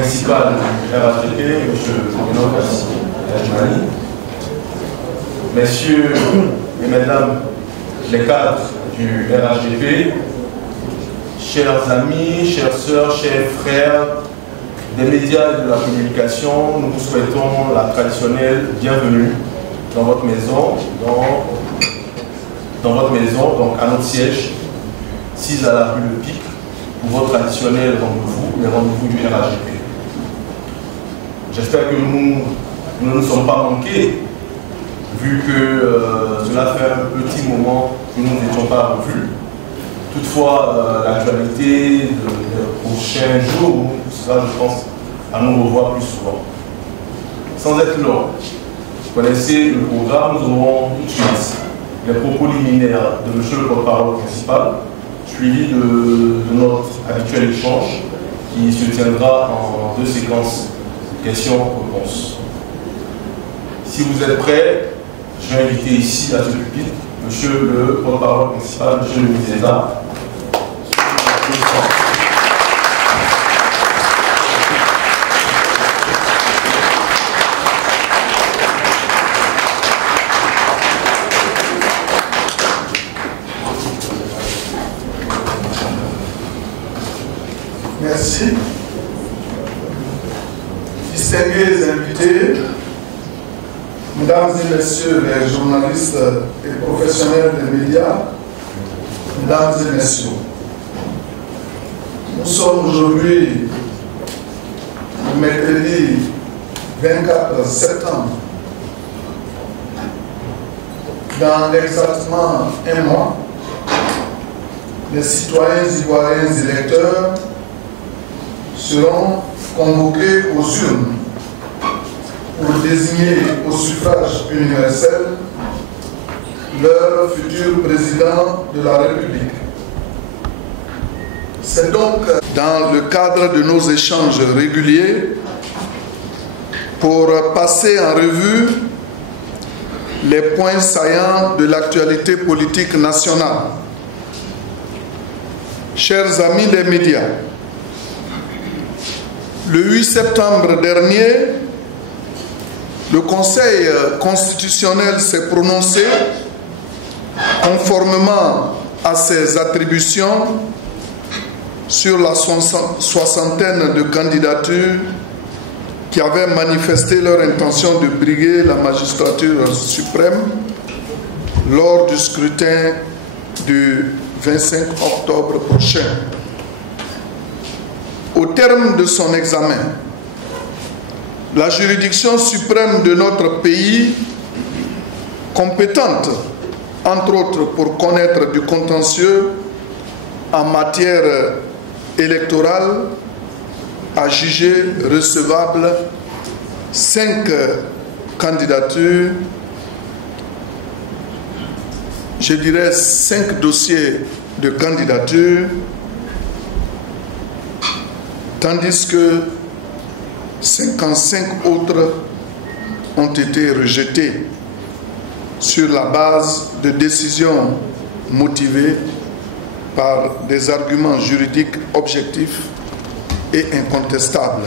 principal du RHDP, M. Bruno Kassi, messieurs et mesdames les cadres du RHDP, chers amis, chères sœurs, chers frères des médias et de la communication, nous vous souhaitons la traditionnelle bienvenue dans votre maison, donc à notre siège, 6 à la rue Le Pic, pour votre traditionnel rendez-vous, les rendez-vous du RHDP. J'espère que nous ne nous sommes pas manqués, vu que cela fait un petit moment que nous n'étions pas revus. Toutefois, l'actualité des prochains jours nous poussera, je pense, à nous revoir plus souvent. Sans être long, vous connaissez le programme, nous aurons tout de suite les propos liminaires de M. le porte-parole principal, suivi de notre habituel échange qui se tiendra en 2 séquences questions-réponses. Si vous êtes prêts, je vais inviter ici à ce pupitre M. le porte-parole principal, M. le ministre d'État. Merci. Distingués invités, mesdames et messieurs les journalistes et professionnels des médias, mesdames et messieurs, nous sommes aujourd'hui le mercredi 24 septembre, dans exactement un mois, les citoyens ivoiriens électeurs seront convoqués aux urnes pour désigner au suffrage universel leur futur président de la République. C'est donc dans le cadre de nos échanges réguliers pour passer en revue les points saillants de l'actualité politique nationale. Chers amis des médias, le 8 septembre dernier, le Conseil constitutionnel s'est prononcé conformément à ses attributions sur la soixantaine de candidatures qui avaient manifesté leur intention de briguer la magistrature suprême lors du scrutin du 25 octobre prochain. Au terme de son examen, la juridiction suprême de notre pays, compétente, entre autres, pour connaître du contentieux en matière électorale, a jugé recevable 5 candidatures, je dirais 5 dossiers de candidature, tandis que 55 autres ont été rejetés sur la base de décisions motivées par des arguments juridiques objectifs et incontestables.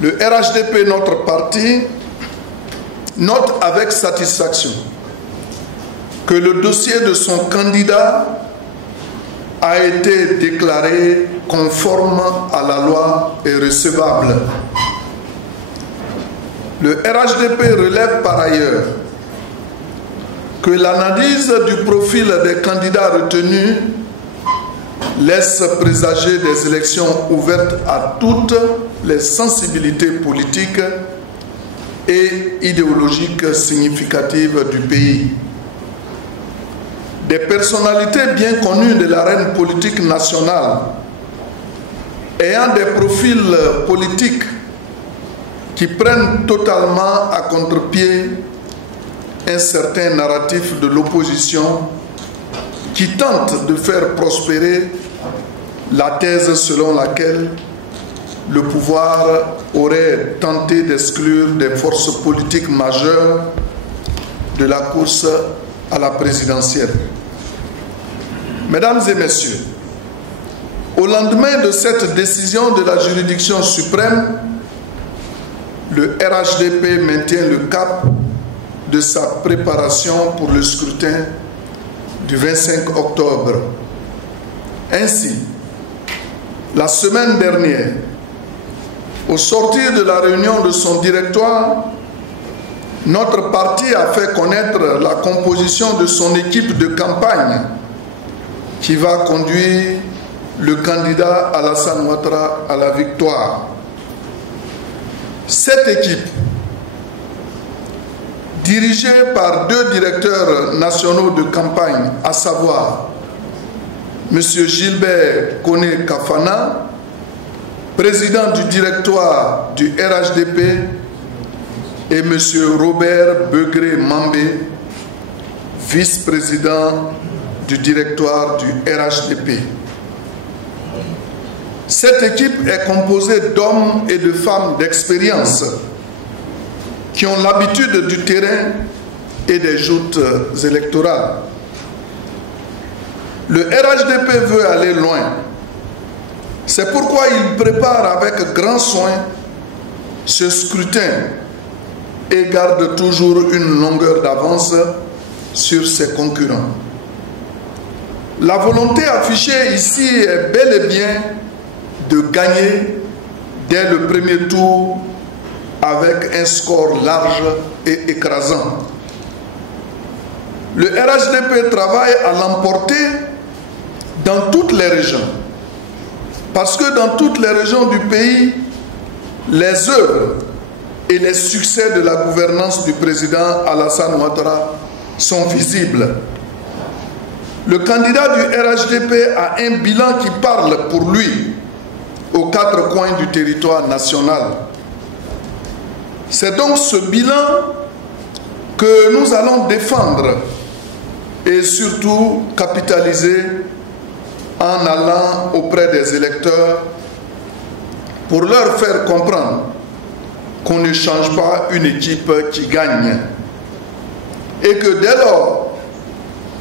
Le RHDP, notre parti, note avec satisfaction que le dossier de son candidat a été déclaré conforme à la loi et recevable. Le RHDP relève par ailleurs que l'analyse du profil des candidats retenus laisse présager des élections ouvertes à toutes les sensibilités politiques et idéologiques significatives du pays. Des personnalités bien connues de l'arène politique nationale, ayant des profils politiques qui prennent totalement à contre-pied un certain narratif de l'opposition qui tente de faire prospérer la thèse selon laquelle le pouvoir aurait tenté d'exclure des forces politiques majeures de la course à la présidentielle. Mesdames et messieurs, Au lendemain de cette décision de la juridiction suprême, le RHDP maintient le cap de sa préparation pour le scrutin du 25 octobre. Ainsi, la semaine dernière, au sortir de la réunion de son directoire, notre parti a fait connaître la composition de son équipe de campagne qui va conduire le candidat Alassane Ouattara à la victoire. Cette équipe, dirigée par 2 directeurs nationaux de campagne, à savoir M. Gilbert Koné Kafana, président du directoire du RHDP, et M. Robert Begré Mambé, vice-président du directoire du RHDP. Cette équipe est composée d'hommes et de femmes d'expérience qui ont l'habitude du terrain et des joutes électorales. Le RHDP veut aller loin. C'est pourquoi il prépare avec grand soin ce scrutin et garde toujours une longueur d'avance sur ses concurrents. La volonté affichée ici est bel et bien de gagner dès le premier tour avec un score large et écrasant. Le RHDP travaille à l'emporter dans toutes les régions, parce que dans toutes les régions du pays, les œuvres et les succès de la gouvernance du président Alassane Ouattara sont visibles. Le candidat du RHDP a un bilan qui parle pour lui aux 4 coins du territoire national. C'est donc ce bilan que nous allons défendre et surtout capitaliser en allant auprès des électeurs pour leur faire comprendre qu'on ne change pas une équipe qui gagne et que dès lors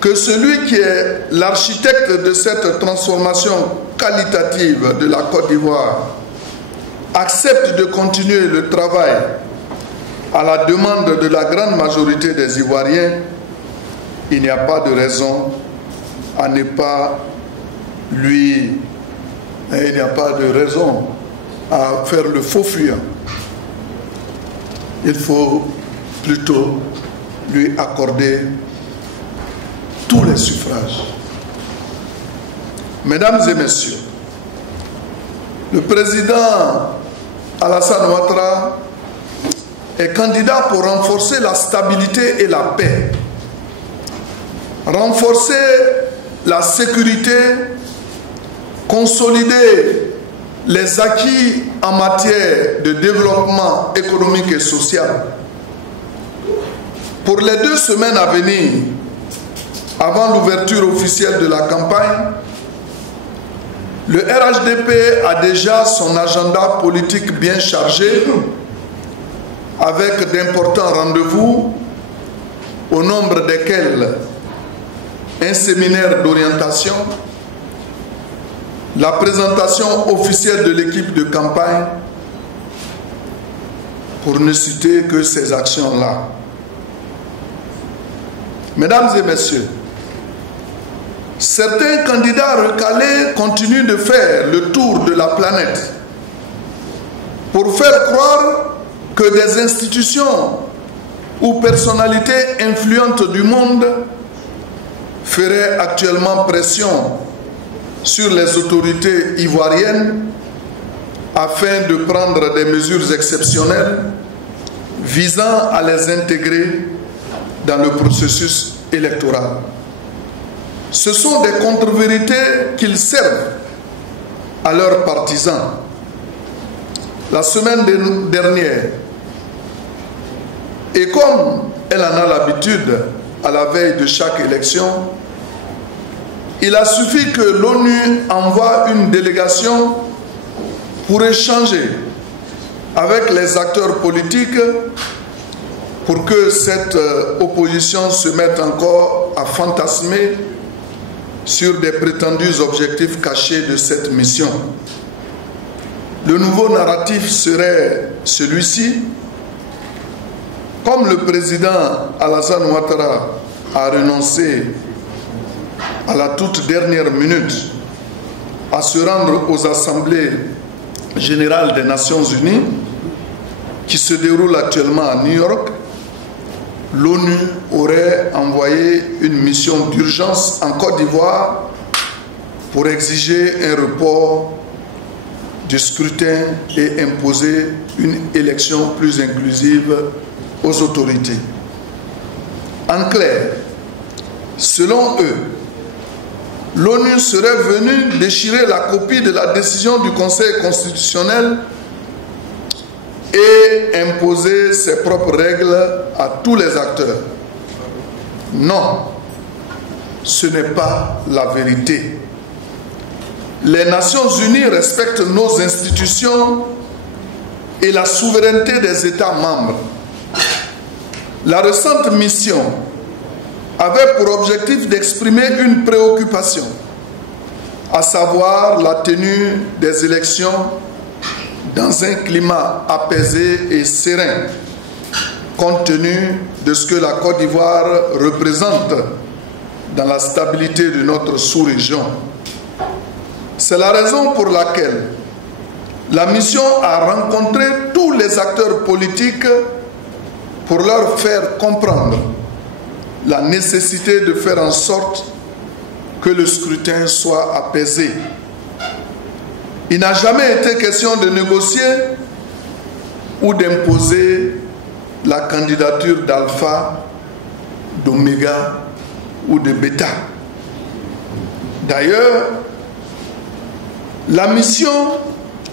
que celui qui est l'architecte de cette transformation qualitative de la Côte d'Ivoire accepte de continuer le travail à la demande de la grande majorité des Ivoiriens, il n'y a pas de raison à ne pas il n'y a pas de raison à faire le faux fuyant. Il faut plutôt lui accorder tous les suffrages. Mesdames et messieurs, le président Alassane Ouattara est candidat pour renforcer la stabilité et la paix, renforcer la sécurité, consolider les acquis en matière de développement économique et social. Pour les 2 semaines à venir, avant l'ouverture officielle de la campagne, le RHDP a déjà son agenda politique bien chargé, avec d'importants rendez-vous, au nombre desquels un séminaire d'orientation, la présentation officielle de l'équipe de campagne, pour ne citer que ces actions-là. Mesdames et messieurs, certains candidats recalés continuent de faire le tour de la planète pour faire croire que des institutions ou personnalités influentes du monde feraient actuellement pression sur les autorités ivoiriennes afin de prendre des mesures exceptionnelles visant à les intégrer dans le processus électoral. Ce sont des contre-vérités qu'ils servent à leurs partisans. La semaine dernière, et comme elle en a l'habitude à la veille de chaque élection, il a suffi que l'ONU envoie une délégation pour échanger avec les acteurs politiques pour que cette opposition se mette encore à fantasmer sur des prétendus objectifs cachés de cette mission. Le nouveau narratif serait celui-ci. Comme le président Alassane Ouattara a renoncé à la toute dernière minute à se rendre aux assemblées générales des Nations Unies qui se déroulent actuellement à New York, l'ONU aurait envoyé une mission d'urgence en Côte d'Ivoire pour exiger un report du scrutin et imposer une élection plus inclusive aux autorités. En clair, selon eux, l'ONU serait venue déchirer la copie de la décision du Conseil constitutionnel et imposer ses propres règles à tous les acteurs. Non, ce n'est pas la vérité. Les Nations Unies respectent nos institutions et la souveraineté des États membres. La récente mission avait pour objectif d'exprimer une préoccupation, à savoir la tenue des élections dans un climat apaisé et serein, compte tenu de ce que la Côte d'Ivoire représente dans la stabilité de notre sous-région. C'est la raison pour laquelle la mission a rencontré tous les acteurs politiques pour leur faire comprendre la nécessité de faire en sorte que le scrutin soit apaisé. Il n'a jamais été question de négocier ou d'imposer la candidature d'Alpha, d'Oméga ou de Beta. D'ailleurs, la mission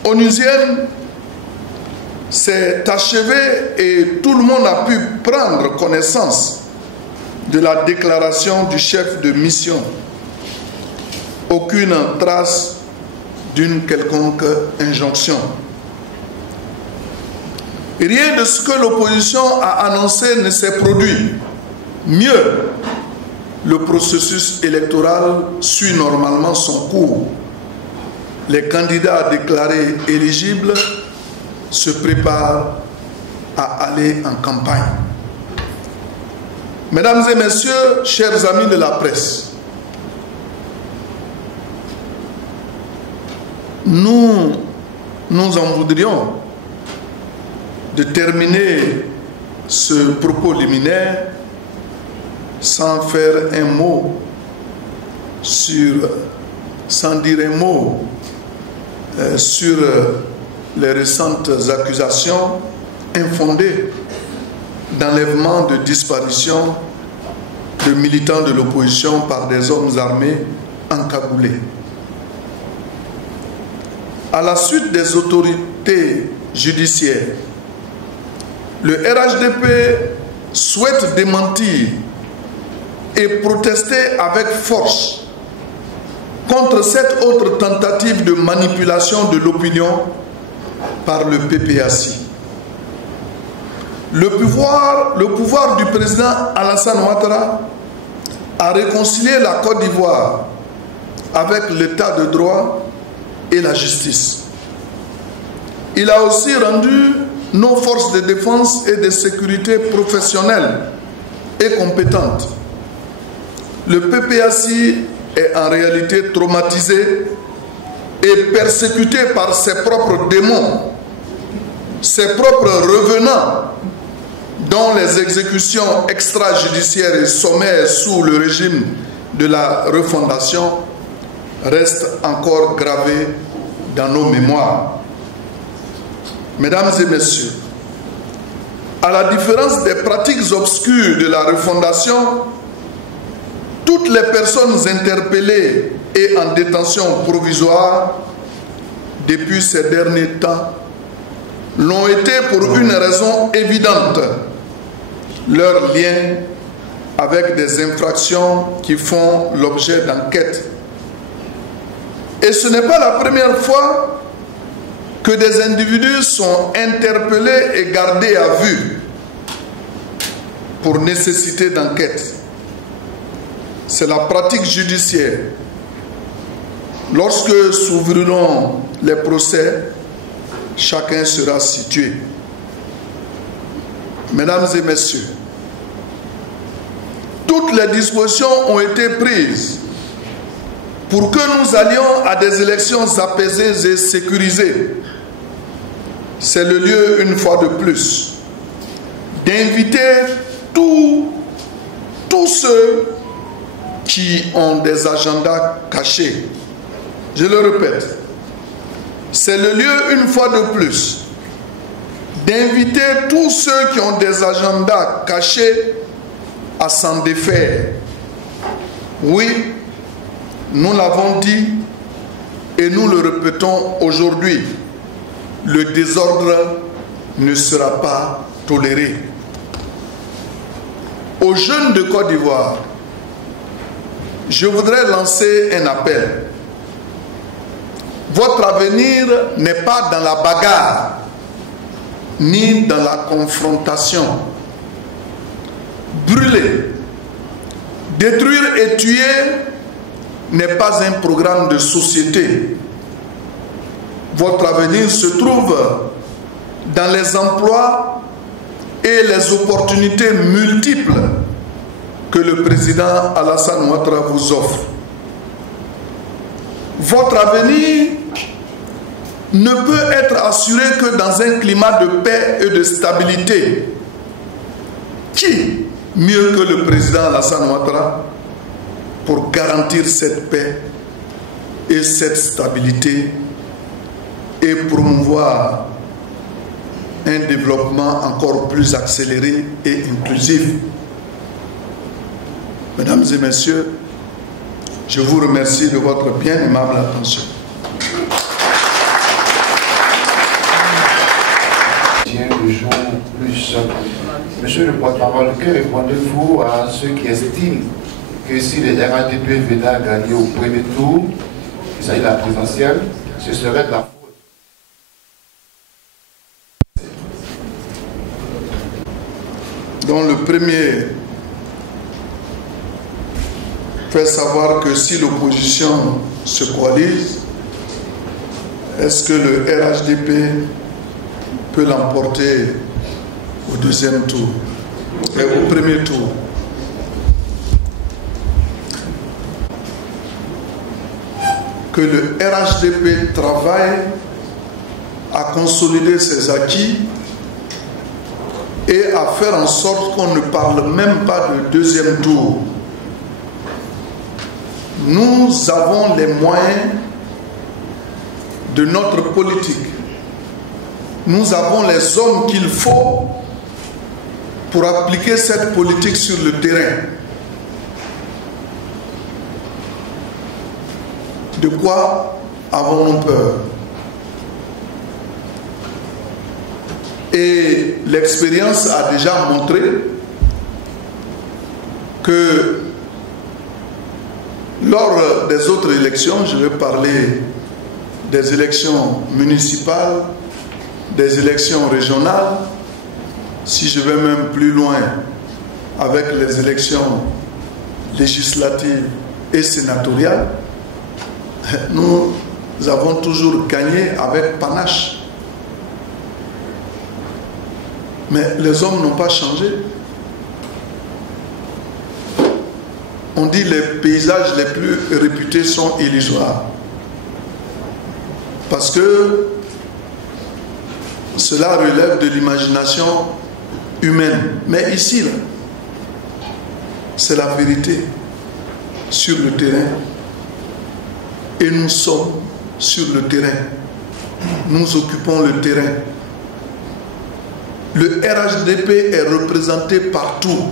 onusienne s'est achevée et tout le monde a pu prendre connaissance de la déclaration du chef de mission. Aucune trace d'une quelconque injonction. Rien de ce que l'opposition a annoncé ne s'est produit. Mieux, le processus électoral suit normalement son cours. Les candidats déclarés éligibles se préparent à aller en campagne. Mesdames et messieurs, chers amis de la presse, nous en voudrions de terminer ce propos liminaire sans faire un mot sans dire un mot sur les récentes accusations infondées d'enlèvement, de disparition de militants de l'opposition par des hommes armés encagoulés. À la suite des autorités judiciaires, le RHDP souhaite démentir et protester avec force contre cette autre tentative de manipulation de l'opinion par le PPACI. Le pouvoir du président Alassane Ouattara a réconcilié la Côte d'Ivoire avec l'état de droit et la justice. Il a aussi rendu nos forces de défense et de sécurité professionnelles et compétentes. Le PPACI est en réalité traumatisé et persécuté par ses propres démons, ses propres revenants, dont les exécutions extrajudiciaires et sommaires sous le régime de la refondation restent encore gravées dans nos mémoires. Mesdames et messieurs, à la différence des pratiques obscures de la refondation, toutes les personnes interpellées et en détention provisoire depuis ces derniers temps l'ont été pour une raison évidente: leur lien avec des infractions qui font l'objet d'enquêtes. Et ce n'est pas la première fois que des individus sont interpellés et gardés à vue pour nécessité d'enquête. c'est la pratique judiciaire. Lorsque s'ouvriront les procès, chacun sera situé. Mesdames et messieurs, toutes les dispositions ont été prises pour que nous allions à des élections apaisées et sécurisées. C'est le lieu, une fois de plus, d'inviter tous ceux qui ont des agendas cachés. Je le répète, c'est le lieu, une fois de plus, d'inviter tous ceux qui ont des agendas cachés à s'en défaire. Oui, nous l'avons dit et nous le répétons aujourd'hui, le désordre ne sera pas toléré. Aux jeunes de Côte d'Ivoire, je voudrais lancer un appel. Votre avenir n'est pas dans la bagarre, ni dans la confrontation. Brûler, détruire et tuer n'est pas un programme de société. Votre avenir se trouve dans les emplois et les opportunités multiples que le président Alassane Ouattara vous offre. Votre avenir ne peut être assuré que dans un climat de paix et de stabilité. Qui mieux que le président Alassane Ouattara pour garantir cette paix et cette stabilité et promouvoir un développement encore plus accéléré et inclusif. Mesdames et messieurs, je vous remercie de votre bien aimable attention. Monsieur le porte-parole, que répondez-vous à ceux qui estiment que si les RHDP venaient à gagner au premier tour, il s'agit de la présidentielle, ce serait de la faute? Donc le premier fait savoir que si l'opposition se coalise, est-ce que le RHDP peut l'emporter au deuxième tour et au premier tour? Que le RHDP travaille à consolider ses acquis et à faire en sorte qu'on ne parle même pas de deuxième tour. Nous avons les moyens de notre politique. Nous avons les hommes qu'il faut pour appliquer cette politique sur le terrain. De quoi avons-nous peur? Et l'expérience a déjà montré que lors des autres élections, je vais parler des élections municipales, des élections régionales, si je vais même plus loin avec les élections législatives et sénatoriales, nous avons toujours gagné avec panache. Mais les hommes n'ont pas changé. On dit les paysages les plus réputés sont illusoires. Parce que cela relève de l'imagination humaine. Mais ici, là, c'est la vérité sur le terrain. Et nous sommes sur le terrain. Nous occupons le terrain. Le RHDP est représenté partout.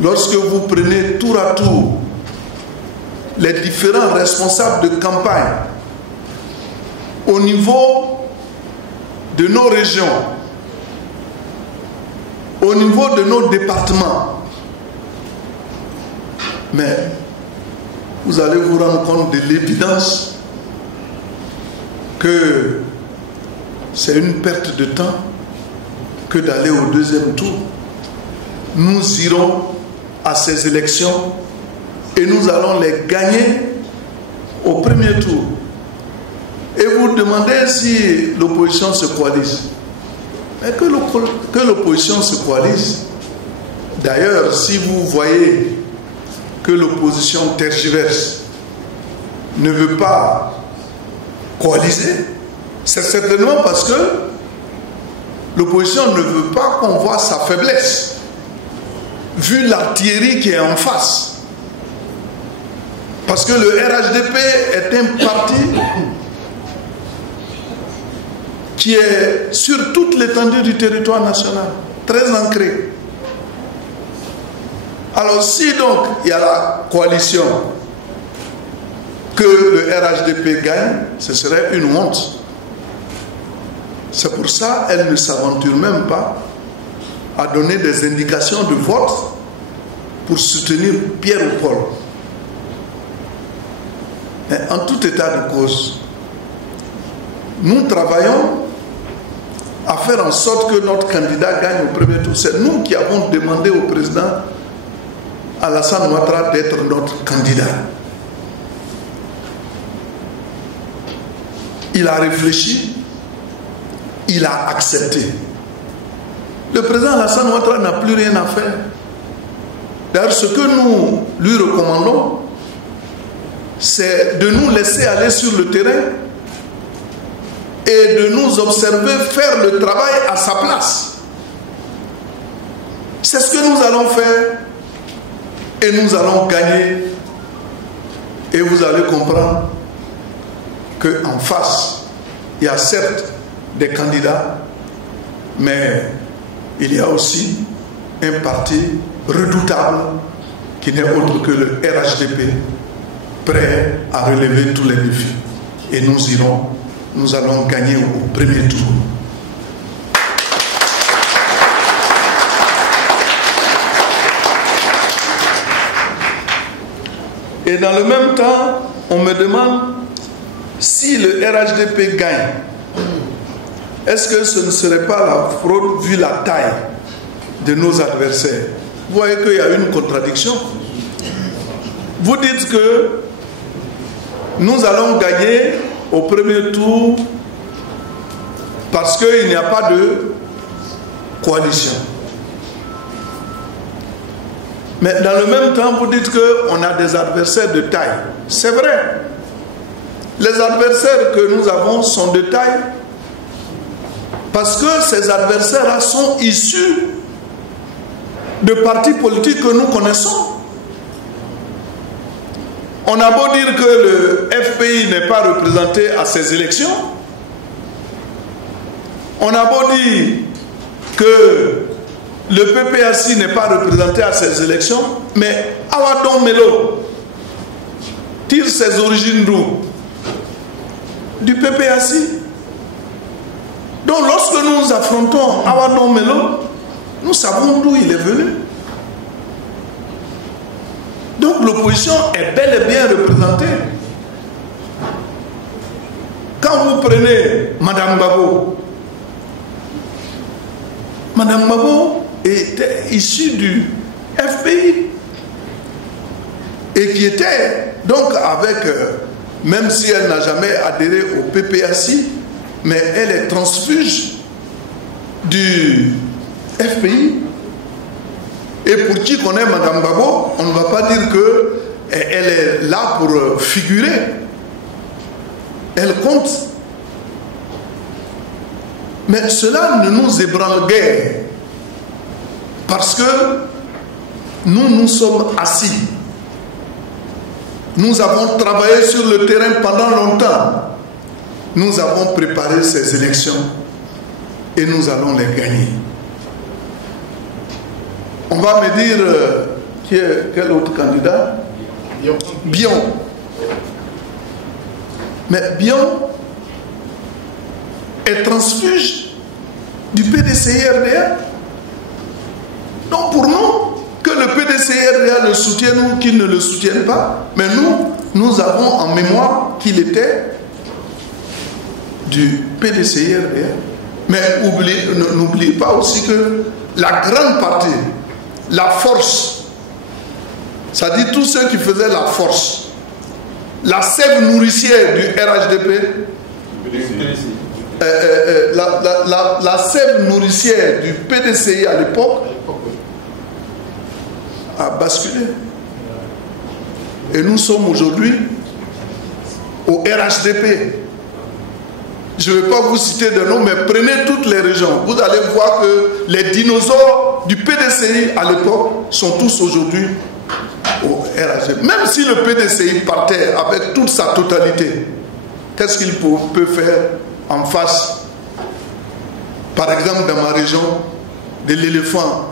Lorsque vous prenez tour à tour les différents responsables de campagne au niveau de nos régions, au niveau de nos départements, mais vous allez vous rendre compte de l'évidence que c'est une perte de temps que d'aller au deuxième tour. nous irons à ces élections et nous allons les gagner au premier tour. Et vous demandez si l'opposition se coalise. Mais que l'opposition se coalise. D'ailleurs, si vous voyez que l'opposition tergiverse, ne veut pas coaliser, c'est certainement parce que l'opposition ne veut pas qu'on voit sa faiblesse, vu l'artillerie qui est en face. Parce que le RHDP est un parti qui est sur toute l'étendue du territoire national, très ancré. Alors si donc il y a la coalition, que le RHDP gagne, ce serait une honte. C'est pour ça qu'elle ne s'aventure même pas à donner des indications de vote pour soutenir Pierre ou Paul. Mais en tout état de cause, nous travaillons à faire en sorte que notre candidat gagne au premier tour. C'est nous qui avons demandé au président Alassane Ouattara d'être notre candidat. Il a réfléchi, il a accepté. Le président Alassane Ouattara n'a plus rien à faire. D'ailleurs, ce que nous lui recommandons, c'est de nous laisser aller sur le terrain et de nous observer faire le travail à sa place. C'est ce que nous allons faire et nous allons gagner. Et vous allez comprendre qu'en face, il y a certes des candidats, mais il y a aussi un parti redoutable qui n'est autre que le RHDP, prêt à relever tous les défis. Et nous allons gagner au premier tour. Et dans le même temps, on me demande si le RHDP gagne, est-ce que ce ne serait pas la fraude vu la taille de nos adversaires? Vous voyez qu'il y a une contradiction. Vous dites que nous allons gagner au premier tour parce qu'il n'y a pas de coalition. Mais dans le même temps, vous dites qu'on a des adversaires de taille. C'est vrai. Les adversaires que nous avons sont de taille parce que ces adversaires-là sont issus de partis politiques que nous connaissons. On a beau dire que le FPI n'est pas représenté à ces élections. On a beau dire que le PPAC n'est pas représenté à ces élections, mais Awadon Melo tire ses origines d'où? Du PPAC. Donc lorsque nous affrontons Awadon Melo, nous savons d'où il est venu. Donc l'opposition est bel et bien représentée. Quand vous prenez Madame Babo était issue du FPI et qui était donc avec, même si elle n'a jamais adhéré au PPAC, mais elle est transfuge du FPI. Et pour qui connaît Madame Babo, on ne va pas dire qu'elle est là pour figurer. Elle compte. Mais cela ne nous ébranle guère. Parce que nous sommes assis. Nous avons travaillé sur le terrain pendant longtemps. Nous avons préparé ces élections et nous allons les gagner. On va me dire, quel autre candidat? Bion. Mais Bion est transfuge du PDCI-RDA. Donc pour nous, que le PDCI-RDA le soutienne ou qu'il ne le soutienne pas, mais nous avons en mémoire qu'il était du PDCI-RDA. Mais n'oubliez pas aussi que la grande partie la force, ça dit tous ceux qui faisaient la force, la sève nourricière du RHDP, la sève nourricière du PDCI à l'époque a basculé. Et nous sommes aujourd'hui au RHDP. Je ne vais pas vous citer de nom, mais prenez toutes les régions. Vous allez voir que les dinosaures du PDCI à l'époque sont tous aujourd'hui au RHDP. Même si le PDCI partait avec toute sa totalité, qu'est-ce qu'il peut faire en face, par exemple dans ma région, de l'éléphant?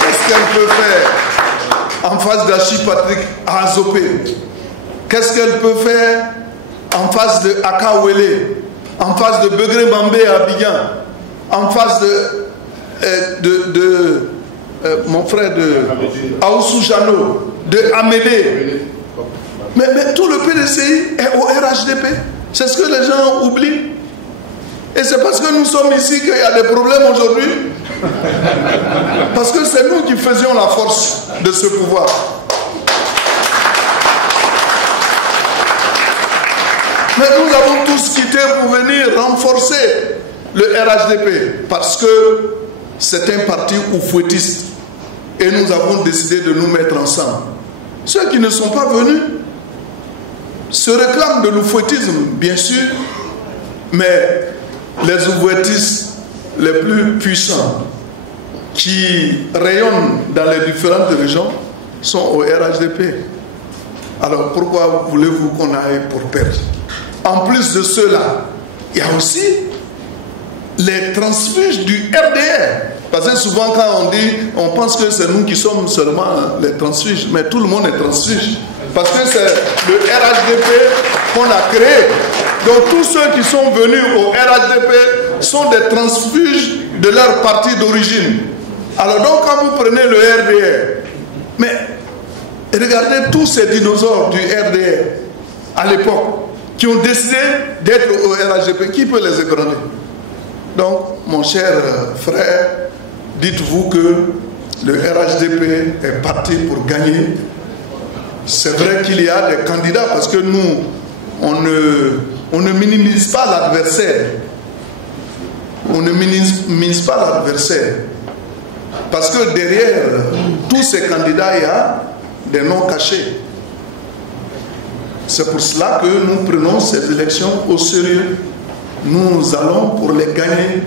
Qu'est-ce qu'elle peut faire en face d'Achi Patrick à Azopé? Qu'est-ce qu'elle peut faire en face de Akawele, en face de Begré Bambé à Abidjan, en face de mon frère de Aoussou Jano, de Amédée? Mais tout le PDCI est au RHDP. C'est ce que les gens oublient. Et c'est parce que nous sommes ici qu'il y a des problèmes aujourd'hui. Parce que c'est nous qui faisions la force de ce pouvoir. Mais nous avons tous quitté pour venir renforcer le RHDP. Parce que c'est un parti oufouettiste. Et nous avons décidé de nous mettre ensemble. Ceux qui ne sont pas venus se réclament de l'oufouettisme, bien sûr. Mais les oufouettistes les plus puissants qui rayonnent dans les différentes régions sont au RHDP. Alors pourquoi voulez-vous qu'on aille pour perdre? En plus de cela, il y a aussi les transfuges du RDR. Parce que souvent quand on dit, on pense que c'est nous qui sommes seulement les transfuges, mais tout le monde est transfuge. Parce que c'est le RHDP qu'on a créé. Donc tous ceux qui sont venus au RHDP sont des transfuges de leur parti d'origine. Alors donc quand vous prenez le RDR, mais regardez tous ces dinosaures du RDR à l'époque qui ont décidé d'être au RHDP, qui peut les ébranler? Donc mon cher frère, dites-vous que le RHDP est parti pour gagner. C'est vrai qu'il y a des candidats parce que nous, on ne minimise pas l'adversaire. On ne minimise pas l'adversaire. Parce que derrière tous ces candidats, il y a des noms cachés. C'est pour cela que nous prenons ces élections au sérieux. Nous allons pour les gagner.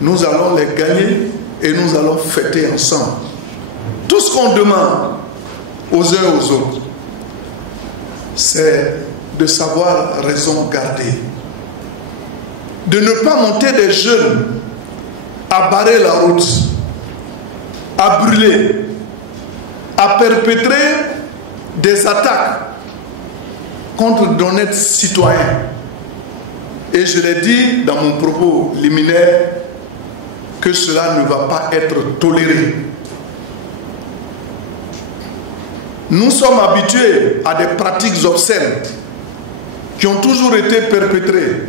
Nous allons les gagner et nous allons fêter ensemble. Tout ce qu'on demande aux uns et aux autres, c'est de savoir raison garder. De ne pas monter des jeunes à barrer la route, à brûler, à perpétrer des attaques contre d'honnêtes citoyens. Et je l'ai dit dans mon propos liminaire que cela ne va pas être toléré. Nous sommes habitués à des pratiques obscènes qui ont toujours été perpétrées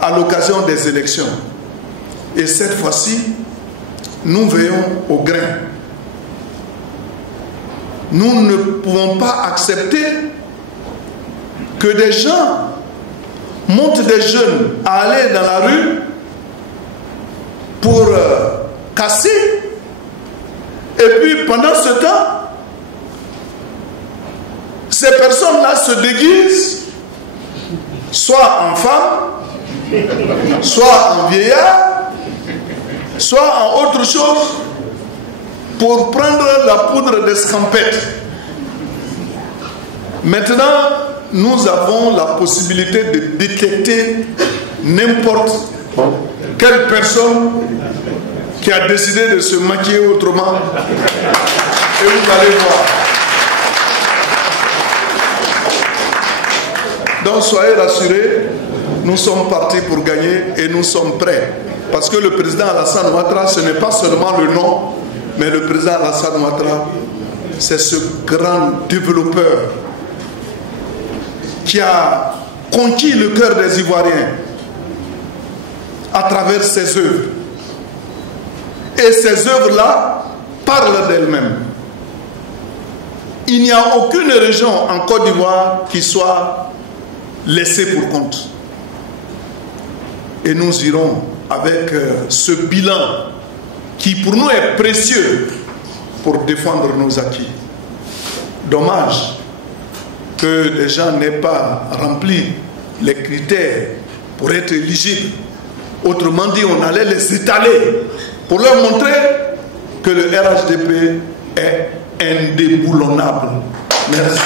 à l'occasion des élections. Et cette fois-ci, nous veillons au grain. Nous ne pouvons pas accepter que des gens montent des jeunes à aller dans la rue pour casser. Et puis pendant ce temps, ces personnes-là se déguisent soit en femme, soit en vieillard, soit en autre chose pour prendre la poudre d'escampette. Maintenant, nous avons la possibilité de détecter n'importe quelle personne qui a décidé de se maquiller autrement. Et vous allez voir. Donc soyez rassurés, nous sommes partis pour gagner et nous sommes prêts. Parce que le président Alassane Ouattara, ce n'est pas seulement le nom, mais le président Alassane Ouattara, c'est ce grand développeur qui a conquis le cœur des Ivoiriens à travers ses œuvres. Et ces œuvres-là parlent d'elles-mêmes. Il n'y a aucune région en Côte d'Ivoire qui soit laissée pour compte. Et nous irons avec ce bilan qui pour nous est précieux pour défendre nos acquis. Dommage que les gens n'aient pas rempli les critères pour être éligibles. Autrement dit, on allait les étaler pour leur montrer que le RHDP est indéboulonnable. Merci.